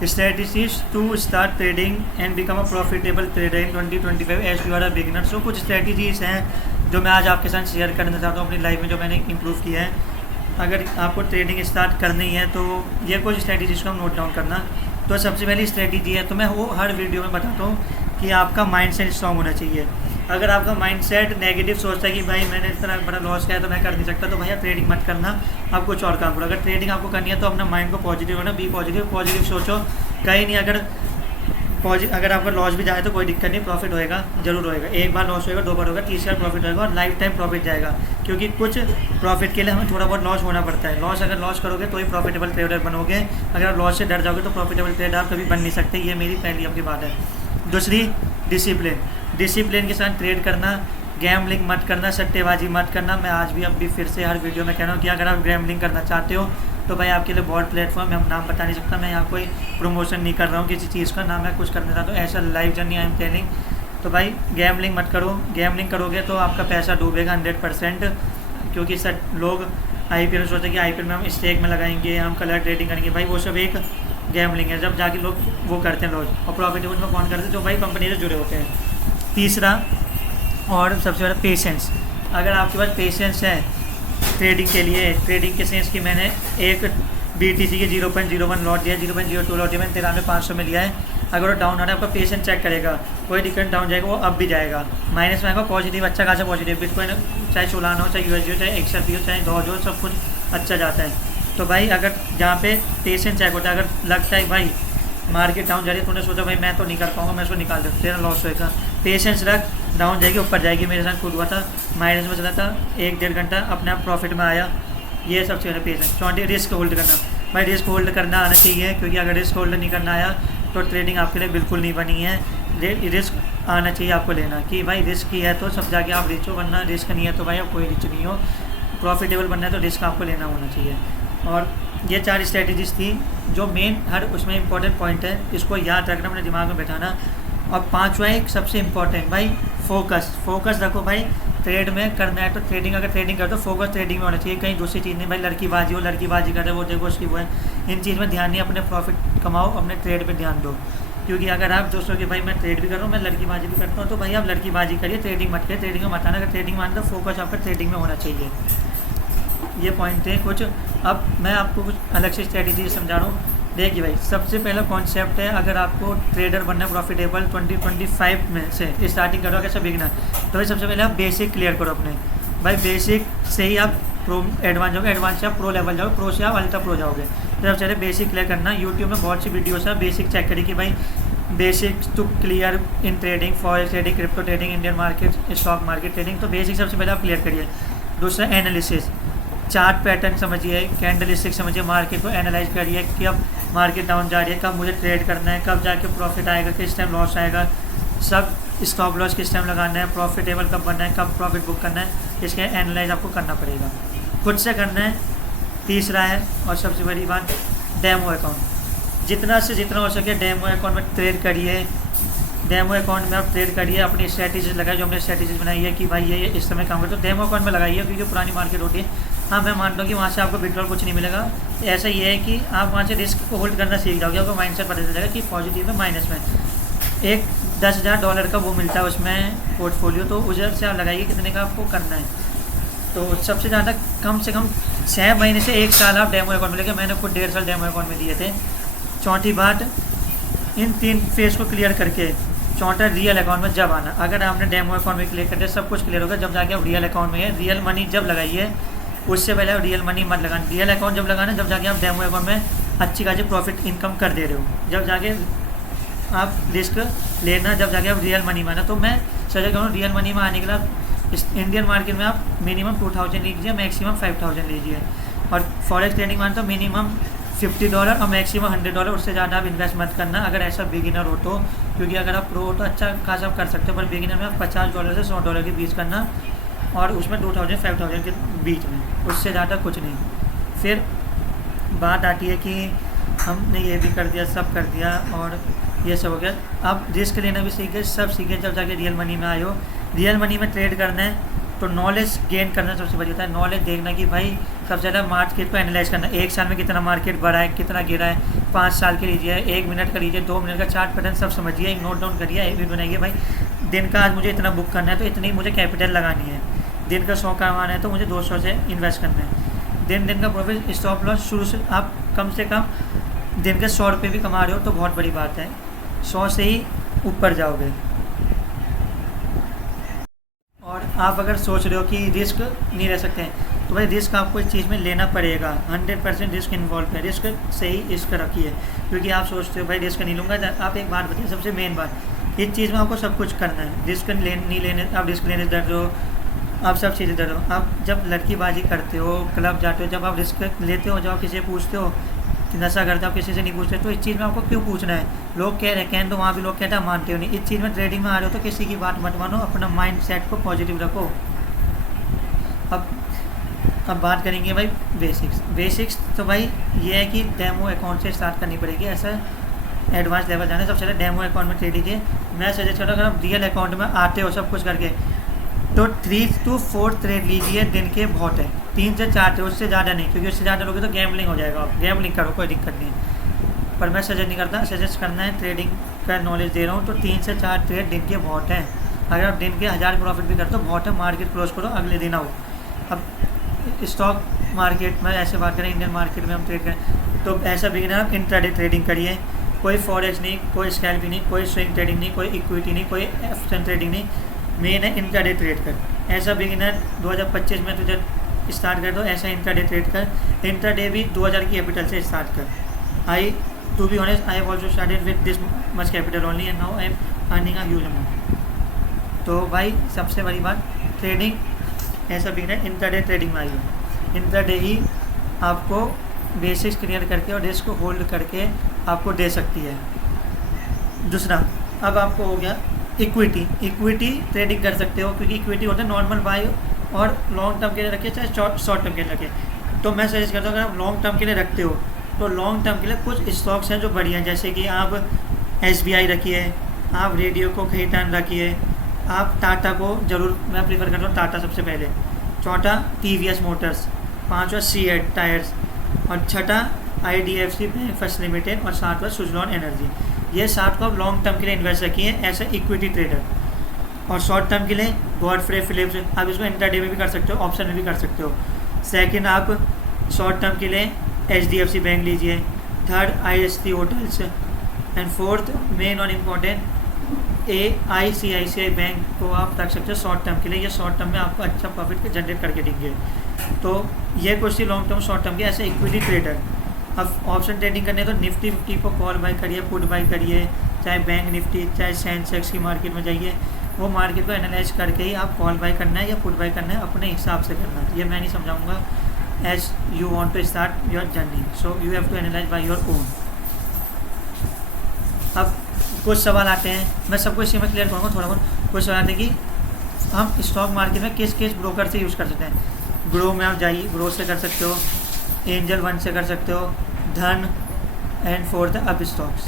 Strategies to start trading and become a profitable trader in 2025 as you are a beginner. So कुछ strategies हैं जो मैं आज आपके साथ शेयर करना चाहता हूँ अपनी लाइफ में, जो मैंने इंप्रूव किया है। अगर आपको ट्रेडिंग स्टार्ट करनी है तो ये कुछ स्ट्रेटजीज को हम नोट डाउन करना। तो सबसे पहली स्ट्रेटजी है, तो मैं वो हर वीडियो में बताता हूँ कि आपका माइंडसेट स्ट्रांग होना चाहिए। अगर आपका माइंडसेट नेगेटिव सोचता है कि भाई मैंने इतना बड़ा लॉस किया है तो मैं कर नहीं सकता, तो भैया ट्रेडिंग मत करना, आप कुछ और काम करो। अगर ट्रेडिंग आपको करनी है तो अपना माइंड को पॉजिटिव होना, बी पॉजिटिव सोचो। कहीं नहीं, अगर आपका लॉस भी जाए तो कोई दिक्कत नहीं, प्रॉफिट होएगा, जरूर होएगा। एक बार लॉस होएगा, 2 बार होगा, 30 बार प्रॉफिट होएगा और लाइफ टाइम प्रॉफिट जाएगा। क्योंकि कुछ प्रॉफिट के लिए हमें थोड़ा बहुत लॉस होना पड़ता है। अगर लॉस करोगे तो ही प्रॉफिटेबल ट्रेडर बनोगे। अगर आप लॉस से डर जाओगे तो प्रॉफिटेबल ट्रेडर आप कभी बन नहीं सकते। ये मेरी पहली आपकी बात है। दूसरी, डिसिप्लिन के साथ ट्रेड करना, गैम्बलिंग मत करना, सट्टेबाजी मत करना। मैं आज भी अब भी फिर से हर वीडियो में कह रहा हूँ कि अगर आप गैम्बलिंग करना चाहते हो तो भाई आपके लिए बहुत प्लेटफॉर्म है, हम नाम बता नहीं सकता। मैं यहाँ कोई प्रमोशन नहीं कर रहा हूँ किसी चीज़ का, ना मैं कुछ करना चाहता हूँ, ऐसा life journey I am telling. तो भाई गैम्बलिंग मत करो। गैम्बलिंग करोगे तो आपका पैसा डूबेगा 100%। क्योंकि सर लोग IPL में सोचते हैं कि IPL में हम स्टेक में लगाएंगे, हम कलर ट्रेडिंग करेंगे। भाई वो सब एक गैम्बलिंग है। जब जाके लोग वो करते हैं लॉस, और प्रॉफिटेबल में कौन करते हैं? जो भाई कंपनी से जुड़े होते हैं। तीसरा और सबसे बड़ा, पेशेंस। अगर आपके पास पेशेंस है ट्रेडिंग के लिए, ट्रेडिंग के सेंस की मैंने एक BTC के 0.01 लॉट दिया, 0.02 लॉट दिया, मैंने 93,500 में लिया है। अगर वो डाउन आ रहा है, आपका पेशेंस चेक करेगा, कोई दिक्कत, डाउन जाएगा वो अब भी जाएगा, माइनस में आएगा, पॉजिटिव, अच्छा खासा पॉजिटिव। बिटकॉइन चाहे सोलाना हो, चाहे USD हो, चाहे XRP हो, चाहे डॉज हो, सब कुछ अच्छा जाता है। तो भाई अगर जहाँ पे पेशेंस चेक होता है, अगर लगता है भाई मार्केट डाउन जा रही है, तूने सोचा भाई मैं तो नहीं कर पाऊंगा, मैं उसको निकाल दूँ, तेरा लॉस होएगा। पेशेंस रख, डाउन जाएगी, ऊपर जाएगी। मेरे साथ खुद हुआ था, माइनस में चला था, 1-1.5 घंटा अपने आप प्रॉफिट में आया। ये सबसे पहले पेशेंस। 20 रिस्क होल्ड करना। भाई रिस्क होल्ड करना आना चाहिए, क्योंकि अगर रिस्क होल्ड नहीं करना आया तो ट्रेडिंग आपके लिए बिल्कुल नहीं बनी है। रिस्क आना चाहिए आपको लेना, कि भाई रिस्क की है तो सब जाके आप रिच हो, वरना रिस्क नहीं है तो भाई आप कोई रिच नहीं हो। प्रॉफिटेबल बनना है तो रिस्क आपको लेना होना चाहिए। और ये 4 स्ट्रेटजीज थी जो मेन हर उसमें इंपॉर्टेंट पॉइंट है, इसको याद रखना, अपने दिमाग में बैठाना। और 5वां एक सबसे इम्पॉर्टेंट, भाई फोकस रखो। भाई ट्रेड में करना है तो ट्रेडिंग, अगर ट्रेडिंग कर तो फोकस ट्रेडिंग में होना चाहिए, कहीं दूसरी चीज़ नहीं। भाई लड़कीबाजी कर रहे वो देखो उसकी वो है, इन चीज़ में ध्यान नहीं, अपने प्रॉफिट कमाओ, अपने ट्रेड पे ध्यान दो। क्योंकि अगर आप दोस्तों कि भाई मैं ट्रेड भी कर रहा हूँ, मैं लड़कीबाजी भी करता हूँ, तो भाई आप लड़कीबाजी करिए, ट्रेडिंग मत करिए। ट्रेडिंग में मत आना, अगर ट्रेडिंग में आना तो फोकस आपका ट्रेडिंग में होना चाहिए। ये पॉइंट है कुछ। अब मैं आपको कुछ अलग से स्ट्रेटजी समझा रहा हूँ। देखिए भाई, सबसे पहला कॉन्सेप्ट है, अगर आपको ट्रेडर बनना है प्रॉफिटेबल 2025 में से स्टार्टिंग करो कैसे बिगनर, तो भाई सबसे पहले आप बेसिक क्लियर करो अपने। भाई बेसिक से ही आप प्रो एडवांस जाओगे, एडवांस से आप प्रो लेवल जाओगे, प्रो से आप अल्ट्रा प्रो जाओगे। तो सबसे पहले बेसिक क्लियर करना। यूट्यूब में बहुत सी वीडियोस है, बेसिक चेक करिए कि भाई basic to clear in trading, forex trading, crypto trading, Indian market, stock market trading. तो बेसिक सबसे पहले आप क्लियर करिए। दूसरा एनालिसिस, चार्ट पैटर्न समझिए, कैंडल स्टिक समझिए, मार्केट को एनालाइज करिए कि अब मार्केट डाउन जा रही है, कब मुझे ट्रेड करना है, कब जाके प्रॉफिट आएगा, किस टाइम लॉस आएगा, सब स्टॉप लॉस किस टाइम लगाना है, प्रॉफिटेबल कब बनना है, कब प्रॉफिट बुक करना है, इसके एनालाइज आपको करना पड़ेगा, खुद से करना है। तीसरा है और सबसे बड़ी बात, डेमो अकाउंट। जितना से जितना हो सके डेमो अकाउंट में ट्रेड करिए। डेमो अकाउंट में आप ट्रेड करिए, अपनी स्ट्रेटजीज लगाइए, जो हमने स्ट्रेटजीज बनाई है कि भाई ये इस समय काम करते तो डेमो अकाउंट में लगाइए, क्योंकि पुरानी मार्केट होती है। हाँ मैं मानता हूँ कि वहाँ से आपको विड्रॉल कुछ नहीं मिलेगा। ऐसा ये है कि आप वहाँ से रिस्क को होल्ड करना सीख जाओगे, आपको माइंडसेट पता चल जाएगा कि पॉजिटिव में, माइनस में। एक $10,000 का वो मिलता है उसमें पोर्टफोलियो, तो उधर से आप लगाइए कितने का आपको करना है। तो सबसे ज़्यादा कम से कम 6 महीने से 1 साल आप डेमो अकाउंट में लेके, मैंने खुद 1.5 साल डेमो अकाउंट में दिए थे। चौथी बात, इन 3 फेज को क्लियर करके चौथा रियल अकाउंट में जब आना। अगर आपने डेमो अकाउंट में क्लियर कर दिया, सब कुछ क्लियर होगा, जब जाके आप रियल अकाउंट में है, रियल मनी जब लगाइए, उससे पहले आप रियल मनी मत लगाना। रियल अकाउंट जब लगाना, जब जाके आप डेमो अकाउंट में अच्छी खासी प्रॉफिट इनकम कर दे रहे हो, जब जाके आप रिस्क लेना, जब जाके आप रियल मनी में आना। तो मैं सजेस्ट करूँ रियल मनी में आने के लिए इंडियन मार्केट में आप मिनिमम 2000 लीजिए, मैक्सिमम 5000 लीजिए। और फॉरेक्स ट्रेडिंग में तो मिनिमम $50 और मैक्सिमम $100, उससे ज़्यादा आप इन्वेस्ट मत करना अगर ऐसा बिगिनर हो तो। क्योंकि अगर आप प्रो हो तो अच्छा खासा कर सकते हो, पर बिगिनर में आप $50 से $100 के बीच करना, और उसमें 2000-5000 के बीच में, उससे ज़्यादा कुछ नहीं। फिर बात आती है कि हमने ये भी कर दिया, सब कर दिया और ये सब हो गया, अब रिस्क लेना भी सीखे, सब सीखे, जब जाके रियल मनी में आए हो। रियल मनी में ट्रेड करना है तो नॉलेज गेन करना सबसे बड़ी होता है। नॉलेज देखना कि भाई सबसे ज़्यादा मार्केट को एनालाइज करना, 1 साल में कितना मार्केट बढ़ा है, कितना गिरा है, 5 साल के लीजिए, 1 मिनट का लीजिए, 2 मिनट का चार्ट पैटर्न सब समझिए, एक नोट डाउन करिए, एक बनाइए भाई दिन का आज मुझे इतना बुक करना है तो इतनी मुझे कैपिटल लगानी है, दिन का 100 कमाना है तो मुझे 200 से इन्वेस्ट करना है, दिन का प्रॉफिट स्टॉप लॉस शुरू से आप कम दिन के 100 रुपये भी कमा रहे हो तो बहुत बड़ी बात है, 100 से ही ऊपर जाओगे। और आप अगर सोच रहे हो कि रिस्क नहीं रह सकते हैं तो भाई रिस्क आपको इस चीज़ में लेना पड़ेगा, 100% रिस्क इन्वॉल्व है, रिस्क से ही रिस्क रखिए, क्योंकि आप सोचते हो भाई रिस्क नहीं लूँगा। आप एक बात बताइए, सबसे मेन बात, इस चीज़ में आपको सब कुछ करना है, रिस्क नहीं लेने, आप रिस्क लेने डर रहे हो, आप सब चीज़ें डर रहे हो। आप जब लड़कीबाजी करते हो, क्लब जाते हो, जब आप रिस्क लेते हो, जब आप किसी से पूछते हो कि नशा करते हो, आप किसी से नहीं पूछते, तो इस चीज़ में आपको क्यों पूछना है? लोग कह रहे हैं तो वहाँ भी लोग कहते हैं, मानते हो नहीं। इस चीज़ में ट्रेडिंग में आ रहे हो तो किसी की बात मत मानो, अपना माइंड सेट को पॉजिटिव रखो। अब बात करेंगे भाई बेसिक्स तो भाई ये है कि डेमो अकाउंट से स्टार्ट करनी पड़ेगी, ऐसा एडवांस लेवल जाना है। सबसे पहले डेमो अकाउंट में ट्रेड कीजिए। मैं सजेस्ट करूँ अगर आप रियल अकाउंट में आते हो सब कुछ करके तो 3 to 4 ट्रेड लीजिए, दिन के बहुत है, 3 से 4 ट्रेड, उससे ज़्यादा नहीं, क्योंकि उससे ज़्यादा लोगे तो गैम्बलिंग हो जाएगा। आप गैम्बलिंग करो, कोई दिक्कत नहीं है, पर मैं सजेस्ट नहीं करता। सजेस्ट करना है, ट्रेडिंग का नॉलेज दे रहा हूँ, तो 3 से 4 ट्रेड दिन के बहुत हैं। अगर आप दिन के 1000 प्रॉफिट भी करते हो बहुत है, मार्केट क्लोज करो, अगले दिन आओ। अब स्टॉक मार्केट में ऐसे बात करें, इंडियन मार्केट में हम ट्रेड करें तो ऐसा बिगिनर आप इंट्राडे ट्रेडिंग करिए, कोई फॉरेक्स नहीं, कोई स्कैल्पिंग नहीं, कोई स्विंग ट्रेडिंग नहीं, कोई इक्विटी नहीं, कोई ऑप्शन ट्रेडिंग नहीं, मेन है इंट्राडे ट्रेड कर। ऐसा बिगिनर 2025 में तुझे स्टार्ट कर दो, ऐसा इंट्राडे ट्रेड कर। इंट्राडे भी 2000 की कैपिटल से स्टार्ट कर। To be honest, I have also started with this much capital only and now I am earning a huge amount. तो भाई सबसे बड़ी बात, ट्रेडिंग ऐसा बिगिनर इंट्राडे ट्रेडिंग में आई है। इंट्राडे ही आपको बेसिक्स क्लियर करके और रिस्क को होल्ड करके आपको दे सकती है। दूसरा, अब आपको हो गया इक्विटी ट्रेडिंग कर सकते हो, क्योंकि इक्विटी होता है नॉर्मल बाय और लॉन्ग टर्म के लिए रखिए, चाहे शॉर्ट टर्म के लिए रखें। तो मैं सजेस्ट करता हूँ अगर आप लॉन्ग टर्म के लिए रखते हो तो लॉन्ग टर्म के लिए कुछ स्टॉक्स हैं जो बढ़िया हैं, जैसे कि आप SBI रखिए, आप रेडियो को खरीदान रखिए, आप टाटा को ज़रूर, मैं प्रीफर करता हूँ टाटा सबसे पहले, चौथा TVS मोटर्स, पाँचवा CEAT टायर्स, और छठा IDFC बैंक फर्स्ट लिमिटेड, और सातवां सुजलॉन एनर्जी। ये 7 को आप लॉन्ग टर्म के लिए इन्वेस्ट रखिए एज ए इक्विटी ट्रेडर। और शॉर्ट टर्म के लिए गॉडफ्रे फिलिप्स, आप इसको इंट्राडे में भी कर सकते हो, ऑप्शन में भी कर सकते हो। सेकंड, आप शॉर्ट टर्म के लिए HDFC बैंक लीजिए। Third, IST hotels, and fourth main और इम्पॉर्टेंट ICICI बैंक को आप रख सकते हो शॉर्ट टर्म के लिए। ये शॉर्ट टर्म में आपको अच्छा प्रॉफिट जनरेट करके देंगे। तो ये कुछ लॉन्ग टर्म शॉर्ट टर्म के ऐसे इक्विटी ट्रेडर। अब ऑप्शन ट्रेडिंग करने तो निफ्टी 50 को कॉल बाय करिए, पुट बाय करिए, चाहे बैंक निफ्टी, चाहे सेंसेक्स की मार्केट में जाइए, वो मार्केट को एनालाइज करके ही आप कॉल बाय करना है या पुट बाय करना है, अपने हिसाब से करना है। ये मैं नहीं समझाऊंगा, as you want to start your journey, so you have to analyse by your own. अब कुछ सवाल आते हैं, मैं सबको इसी में क्लियर करूँगा थोड़ा बहुत। कुछ सवाल आते हैं कि हम स्टॉक मार्केट में किस ब्रोकर से यूज़ कर सकते हैं। ग्रो में आप जाइए, ग्रो से कर सकते हो, एंजल वन से कर सकते हो, धन, एंड फोर्थ अप स्टॉक्स।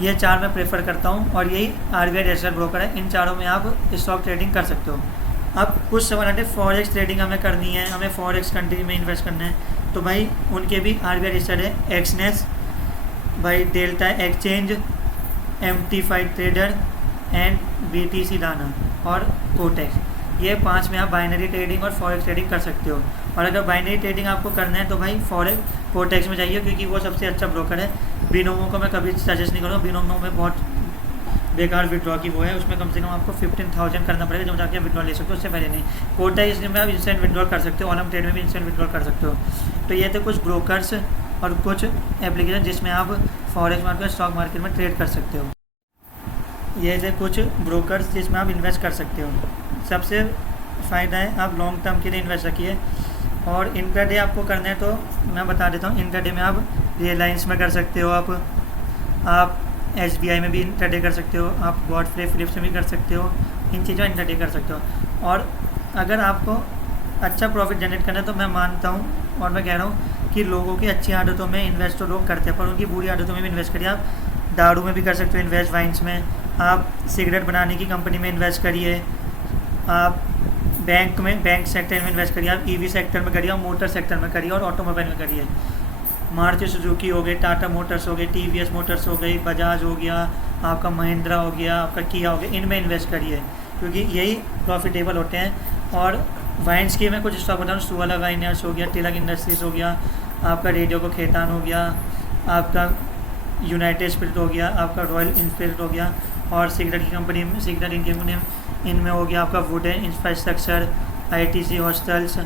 ये 4 मैं प्रेफर करता हूँ और यही RBI रजिस्टर्ड ब्रोकर है। इन चारों में आप स्टॉक ट्रेडिंग कर सकते हो। अब कुछ सवाल आते हैं, फॉरेक्स ट्रेडिंग हमें करनी है, हमें फॉरेक्स कंट्री में इन्वेस्ट करना है, तो भाई उनके भी RBI रजिस्टर्ड है, एक्सनेस, भाई delta exchange, MT5 trader, and BTC दाना और कोटेक्स। ये 5 में आप बाइनरी ट्रेडिंग और फॉरेक्स ट्रेडिंग कर सकते हो। और अगर बाइनरी ट्रेडिंग आपको करना है तो भाई कोटेक्स में जाइए, क्योंकि वो सबसे अच्छा ब्रोकर है। बिनोमो को मैं कभी सजेस्ट नहीं करूँगा, बिनोमो में बहुत बेकार विड्रॉ की वो है, उसमें कम से कम आपको 15,000 करना पड़ेगा जब जाके विड्रॉ ले सकते हो, उससे पहले नहीं। कोटेक्स में आप इंस्टेंट विड्रॉ कर सकते हो, ऑलम ट्रेड में भी इंस्टेंट विड्रॉ कर सकते हो। तो ये थे कुछ ब्रोकर्स और कुछ एप्लीकेशन जिसमें आप फॉरेक्स मार्केट, स्टॉक मार्केट में ट्रेड कर सकते हो। ये थे कुछ ब्रोकर्स जिसमें आप इन्वेस्ट कर सकते हो। सबसे फ़ायदा है आप लॉन्ग टर्म के लिए इन्वेस्ट रखिए। और इंट्राडे आपको करना है तो मैं बता देता हूँ, इंट्राडे में आप रिलायंस में कर सकते हो, आप SBI में भी इंट्राडे कर सकते हो, आप गॉडफ्रे फिलिप्स में भी कर सकते हो, इन चीज़ों में इंट्राडे कर सकते हो। और अगर आपको अच्छा प्रॉफिट जनरेट करना है तो मैं मानता हूँ और मैं कह रहा हूँ कि लोगों की अच्छी आदतों में इन्वेस्ट तो लोग करते हैं, पर उनकी बुरी आदतों में भी इन्वेस्ट करिए। आप दारू में भी कर सकते हो इन्वेस्ट, वाइन्स में, आप सिगरेट बनाने की कंपनी में इन्वेस्ट करिए, आप बैंक सेक्टर में इन्वेस्ट करिए, आप EV सेक्टर में करिए, और मोटर सेक्टर में करिए, और ऑटोमोबाइल में करिए। मारुति सुजुकी हो गई, टाटा मोटर्स हो गई, टीवीएस मोटर्स हो गई, बजाज हो गया, आपका महिंद्रा हो गया, आपका किया हो गया, इनमें इन्वेस्ट करिए क्योंकि यही प्रॉफिटेबल होते हैं। और वाइन्स की मैं कुछ स्टॉक बताऊँ, सुवाला वाइनर्स हो गया, तिलक इंडस्ट्रीज़ हो गया, आपका रेडियो को खेतान हो गया, आपका यूनाइटेड स्पिरिट हो गया, आपका रॉयल इनफील्ड हो गया, और सिगरेट की कंपनी में सिगरेट इनकी कंपनी इनमें हो गया आपका wooden infrastructure, ITC hostels,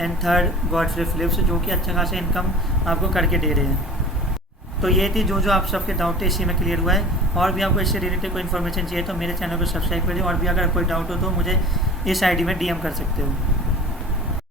and third Godfrey Phillips, जो कि अच्छा खासा इनकम आपको करके दे रहे हैं। तो ये थी जो आप सबके डाउट थे इसी में क्लियर हुआ है। और भी आपको इससे रिलेटेड कोई इन्फॉर्मेशन चाहिए तो मेरे चैनल को सब्सक्राइब करिए, और भी अगर कोई डाउट हो तो मुझे इस आईडी में डीएम कर सकते हो।